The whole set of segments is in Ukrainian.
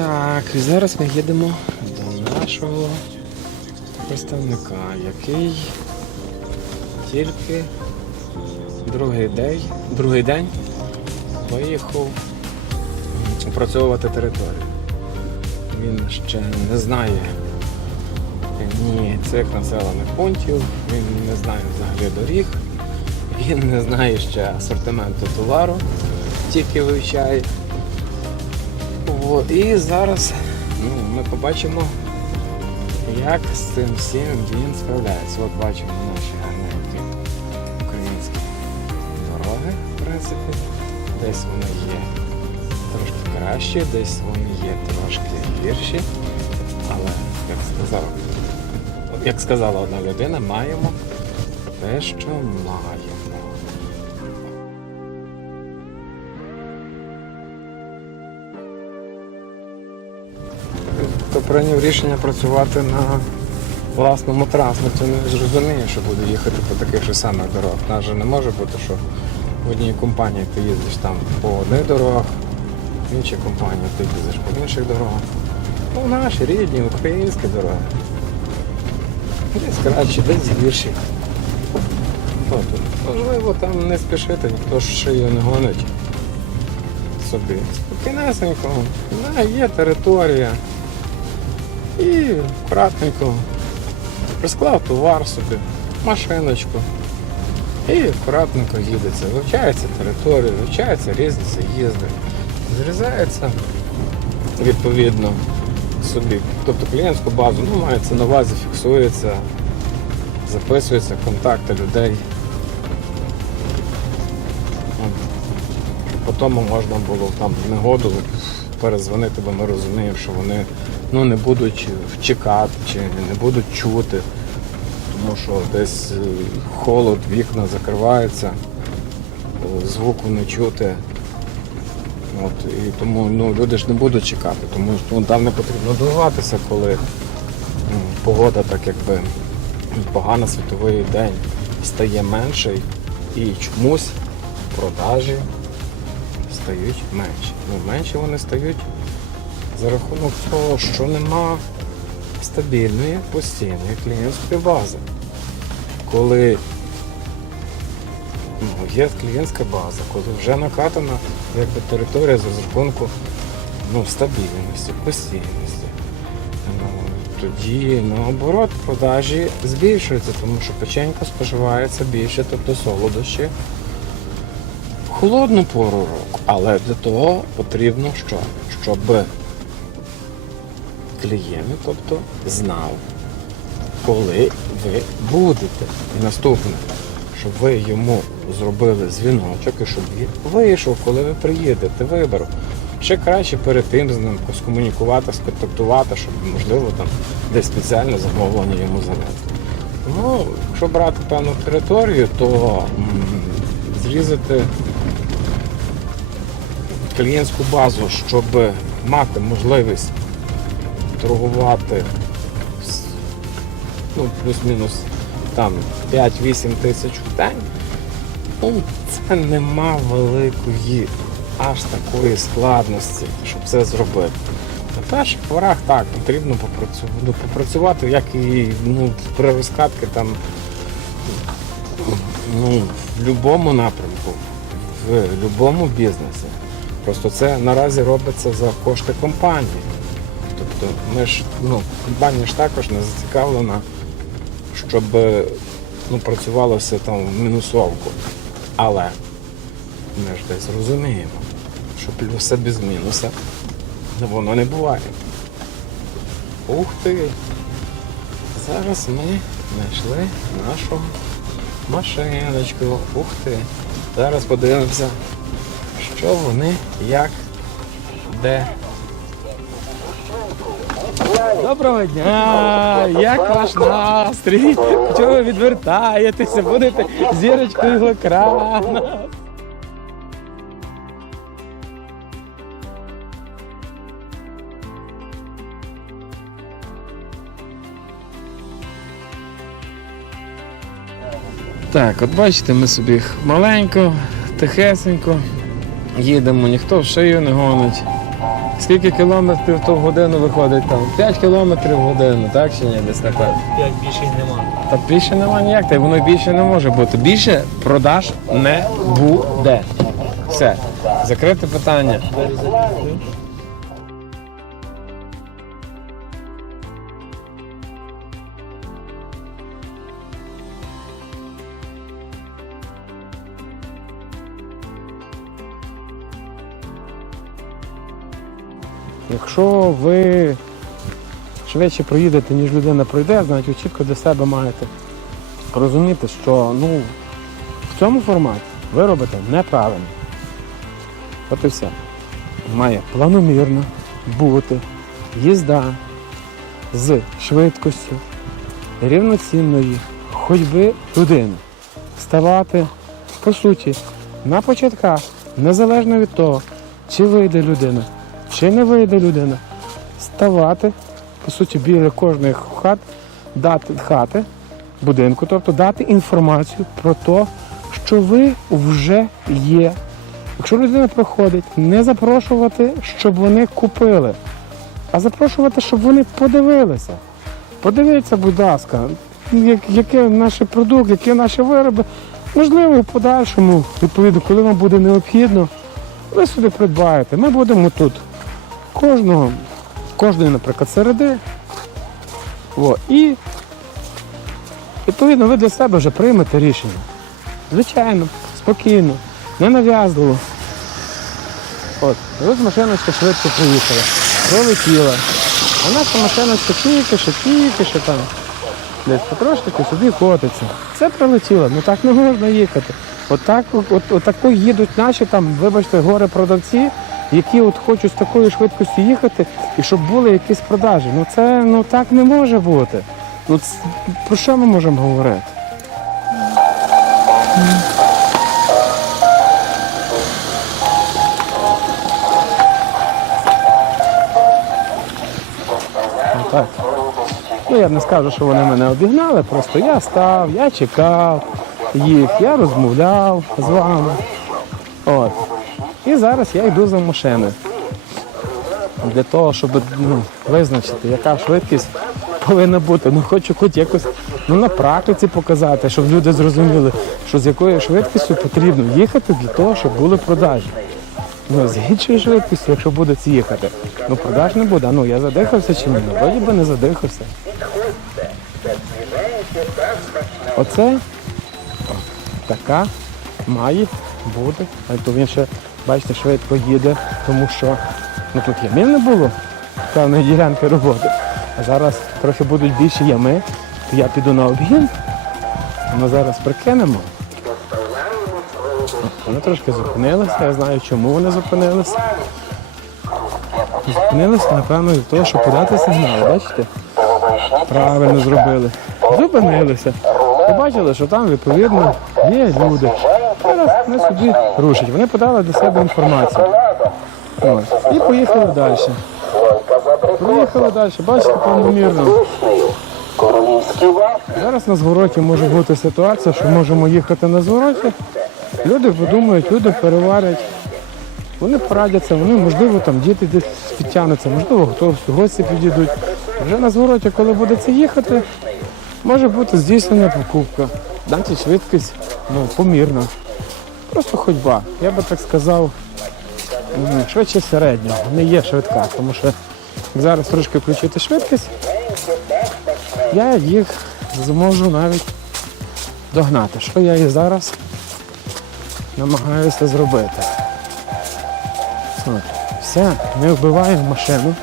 Так, і зараз ми їдемо до нашого представника, який тільки другий день, другий день виїхав опрацьовувати територію. Він ще не знає ні цих населених пунктів, він не знає взагалі доріг, він не знає ще асортименту товару, тільки вивчає. О, і зараз ну, ми побачимо, як з цим всім він справляється. От бачимо наші гарненькі українські дороги, в принципі. Десь вони є трошки кращі, десь вони є трошки гірші. Але, як сказав, як сказала одна людина, маємо те, що маємо. Хто прийняв рішення працювати на власному транспорті, не зрозуміє, що буде їхати по таких же самих дорогах. Нас же не може бути, що в одній компанії ти їздиш там по одних дорогах, в іншій компанії ти їздиш по інших дорогах. Ну, наші рідні, українські дороги. Десь краще, десь гірші. Можливо, там не спішити, ніхто ж шию не гонить собі. Спокійнесенько, да, є територія. І акуратненько розклав товар собі, машиночку. І акуратненько їдеться. Вивчається територія, вивчаються різні заїзди. Зрізається відповідно собі. Тобто клієнтську базу, ну, мається на увазі, фіксується, записуються контакти людей. Потім можна було там в негоду перезвонити, бо ми розуміємо, що вони ну, не будуть чекати чи не будуть чути, тому що десь е, холод, вікна закриваються, е, звуку не чути. От, і тому ну, люди ж не будуть чекати, тому що ну, там не потрібно дивуватися, коли м, погода так якби погана світовий день стає менший і чомусь продажі стають менші. Ну, менші вони стають за рахунок того, що нема стабільної постійної клієнтської бази. Коли ну, є клієнтська база, коли вже накатана якби, територія за рахунку ну, стабільності, постійності. Ну, тоді наоборот продажі збільшуються, тому що печенька споживається більше, тобто солодощі в холодну пору року. Але для того потрібно що? Щоб клієнт, тобто, знав, коли ви будете. І наступне, щоб ви йому зробили дзвіночок і щоб він вийшов, коли ви приїдете, вибору. Ще краще перед тим з ним скомунікувати, сконтактувати, щоб можливо там десь спеціальне замовлення йому завести. Тому, якщо брати певну територію, то зрізати клієнтську базу, щоб мати можливість торгувати ну, плюс-мінус там 5-8 тисяч в день, ну, це нема великої аж такої складності, щоб це зробити. На перших порах так, потрібно ну, попрацювати, як і ну, при розкатки там ну, в будь-якому напрямку, в будь-якому бізнесі. Просто це наразі робиться за кошти компанії. Тобто ми ж, ну, компанія ж також не зацікавлена, щоб ну, працювало все там в мінусовку. Але ми ж десь розуміємо, що плюса без мінуса воно не буває. Ух ти! Зараз ми знайшли нашу машиночку. Ух ти! Зараз подивимося, що вони, як, де. Доброго дня! Як ваш настрій? Чого ви відвертаєтеся? Будете зірочкою в екранах? Так, от бачите, ми собі маленько, тихесенько їдемо, ніхто в шию не гонить. Скільки кілометрів то в годину виходить там? 5 кілометрів в годину, так чи ні? Десь так. П'ять більше й нема. Та більше нема ніяк, та й воно більше не може бути. Більше продаж не буде. Все. Закрите питання. Якщо ви швидше проїдете, ніж людина пройде, значить ви чітко для себе маєте розуміти, що ну, в цьому форматі ви робите неправильно. От і все. Має планомірно бути їзда з швидкістю рівноцінної ходьби людини. Ставати, по суті, на початках, незалежно від того, чи вийде людина, чи не вийде людина, ставати, по суті, біля кожної хат, дати хати, будинку, тобто дати інформацію про те, що ви вже є. Якщо людина приходить, не запрошувати, щоб вони купили, а запрошувати, щоб вони подивилися. Подивіться, будь ласка, як- який наш продукт, які наші вироби. Можливо, в подальшому, відповідно, коли вам буде необхідно, ви сюди придбаєте. Ми будемо тут кожного, кожної, наприклад, середи. О, і відповідно ви для себе вже приймете рішення. Звичайно, спокійно, ненав'язливо. От, і ось машиночка швидко приїхала, пролетіла. А наша машиночка тільки що, тільки що там. Десь потрошки собі котиться. Це прилетіло, ну так не можна їхати. Отак, от, от, тако їдуть наші там, вибачте, горе продавці, які от хочуть з такою швидкістю їхати, і щоб були якісь продажі. Ну це ну так не може бути. Ну про що ми можемо говорити? Ну так. Ну я не скажу, що вони мене обігнали, просто я став, я чекав їх, я розмовляв з вами. От. І зараз я йду за машиною. Для того, щоб ну, визначити, яка швидкість повинна бути. Ну хочу хоч якось ну, на практиці показати, щоб люди зрозуміли, що з якою швидкістю потрібно їхати для того, щоб були продажі. Ну, з іншою швидкістю, якщо буде ці їхати, ну продаж не буде. Ну я задихався чи ні? Вроді би не задихався. Оце така має бути. А то він ще, бачите, швидко їде, тому що ну, тут ямин не було певної ділянки роботи. А зараз трохи будуть більше ями, то я піду на обгін. Ми зараз прикинемо. Вони трошки зупинилися, я знаю, чому вони зупинилися. Зупинилися, напевно, від того, щоб подати сигнал, бачите? Правильно зробили. Зупинилися. Побачили, що там, відповідно, є люди. Зараз вони собі рушать. Вони подали до себе інформацію. Ось. І поїхали далі. Поїхали далі, бачите, планомірно. Зараз на звороті може бути ситуація, що можемо їхати на звороті. Люди подумають, люди переварять. Вони порадяться, вони, можливо, там діти десь підтягнуться, можливо, хтось гості підійдуть. Вже на звороті, коли будете їхати, може бути здійснена покупка. Дайте швидкість ну, помірна. Просто ходьба. Я би так сказав, швидше середнього. Не є швидка, тому що як зараз трошки включити швидкість, я їх зможу навіть догнати. Що я і зараз намагаюся зробити. Все, ми вбиваємо машину,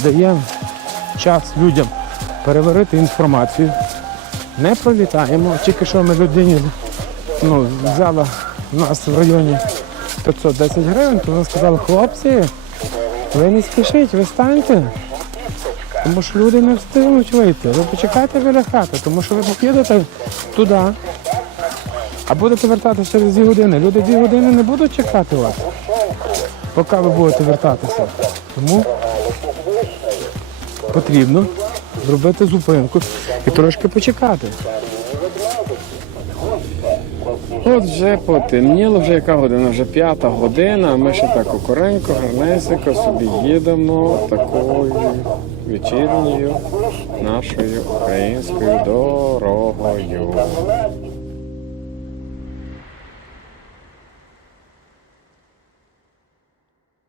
даємо час людям переварити інформацію, не пролітаємо. Тільки що ми людині ну, взяла у нас в районі 510 гривень, то вона сказала, хлопці, ви не спішіть, ви станьте. Тому що люди не встигнуть вийти. Ви почекайте біля хати, тому що ви поїдете туди, а будете вертатися через дві години. Люди дві години не будуть чекати вас, поки ви будете вертатися. Тому потрібно зробити зупинку і трошки почекати. От вже потемніло, вже яка година, вже п'ята година, ми ще так окоренько, гарнесико собі їдемо такою вечірньою нашою українською дорогою.